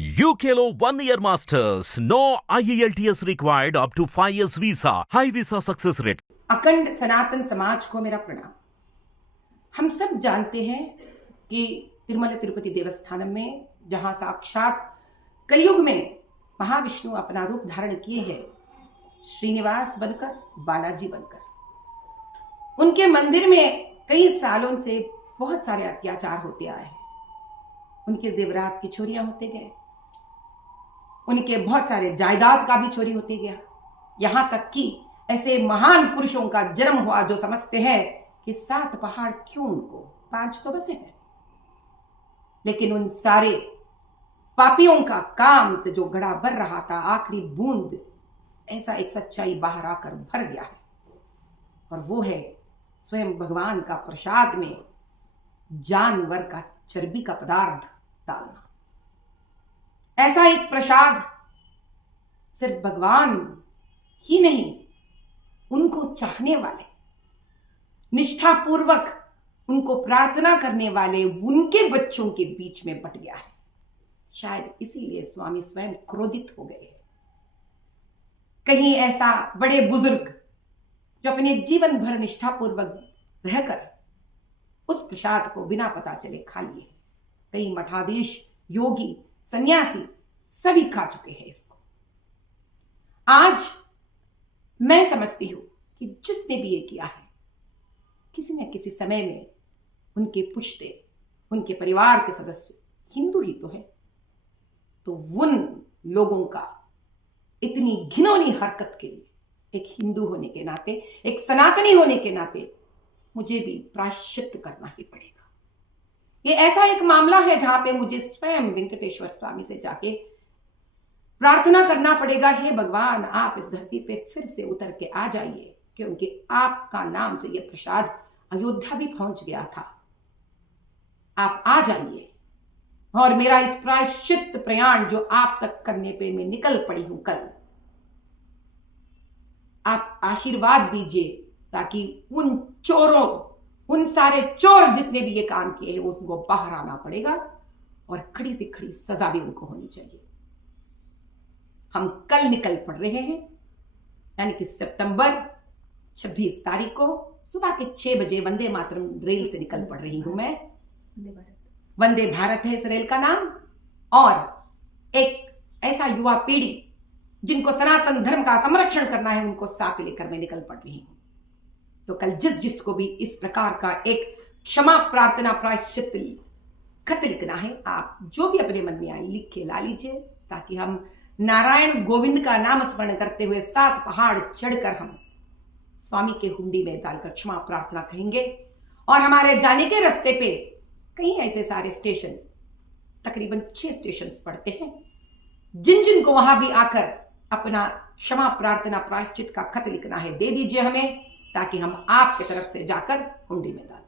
UKLO 1 year masters. No IELTS required up to 5 years visa. High visa success rate. अखंड सनातन समाज को मेरा प्रणाम। हम सब जानते हैं कि तिरुमला तिरुपति देवस्थानम में जहां साक्षात कलयुग में महाविष्णु अपना रूप धारण किए हैं, श्रीनिवास बनकर, बालाजी बनकर, उनके मंदिर में कई सालों से बहुत सारे अत्याचार होते आए हैं। उनके जेवरात की चोरियां होते गए, उनके बहुत सारे जायदाद का भी चोरी होते गया, यहां तक कि ऐसे महान पुरुषों का जन्म हुआ जो समझते हैं कि 7 पहाड़ क्यों, उनको 5 तो बसे हैं। लेकिन उन सारे पापियों का काम से जो घड़ा भर रहा था, आखिरी बूंद ऐसा एक सच्चाई बाहर आकर भर गया है, और वो है स्वयं भगवान का प्रसाद में जानवर का चर्बी का पदार्थ डालना। ऐसा एक प्रसाद सिर्फ भगवान ही नहीं, उनको चाहने वाले, निष्ठापूर्वक उनको प्रार्थना करने वाले उनके बच्चों के बीच में बट गया है। शायद इसीलिए स्वामी स्वयं क्रोधित हो गए हैं। कहीं ऐसा बड़े बुजुर्ग जो अपने जीवन भर निष्ठापूर्वक रहकर उस प्रसाद को बिना पता चले खा लिए, कई मठाधीश, योगी, सन्यासी सभी खा चुके हैं इसको। आज मैं समझती हूं कि जिसने भी ये किया है, किसी न किसी समय में उनके पुश्ते, उनके परिवार के सदस्य हिंदू ही तो है, तो उन लोगों का इतनी घिनौनी हरकत के लिए एक हिंदू होने के नाते, एक सनातनी होने के नाते मुझे भी प्रायश्चित करना ही पड़ेगा। ये ऐसा एक मामला है जहां पे मुझे स्वयं वेंकटेश्वर स्वामी से जाके प्रार्थना करना पड़ेगा, हे भगवान, आप इस धरती पे फिर से उतर के आ जाइए, क्योंकि आपका नाम से ये प्रसाद अयोध्या भी पहुंच गया था। आप आ जाइए और मेरा इस प्रायश्चित प्रयाण जो आप तक करने पे मैं निकल पड़ी हूं कल, आप आशीर्वाद दीजिए ताकि उन चोरों, उन सारे चोर जिसने भी ये काम किए हैं, उसको बाहर आना पड़ेगा और खड़ी से खड़ी सजा भी उनको होनी चाहिए। हम कल निकल पड़ रहे हैं, यानी कि सितंबर 26 तारीख को सुबह के 6 बजे वंदे मातरम रेल से निकल पड़ रही हूं मैं। वंदे भारत है इस रेल का नाम, और एक ऐसा युवा पीढ़ी जिनको सनातन धर्म का संरक्षण करना है, उनको साथ लेकर मैं निकल पड़ रही हूं। तो कल जिसको भी इस प्रकार का एक क्षमा प्रार्थना प्रायश्चित खत लिखना है, आप जो भी अपने मन में आए लिख के ला लीजिए, ताकि हम नारायण गोविंद का नाम स्मरण करते हुए 7 पहाड़ चढ़कर हम स्वामी के हुंडी में डालकर क्षमा प्रार्थना कहेंगे। और हमारे जाने के रास्ते पे कहीं ऐसे सारे स्टेशन, तकरीबन 6 स्टेशन पड़ते हैं, जिन को वहां भी आकर अपना क्षमा प्रार्थना प्रायश्चित का खत लिखना है, दे दीजिए हमें, ताकि हम आपके तरफ से जाकर हुंडी में डालें।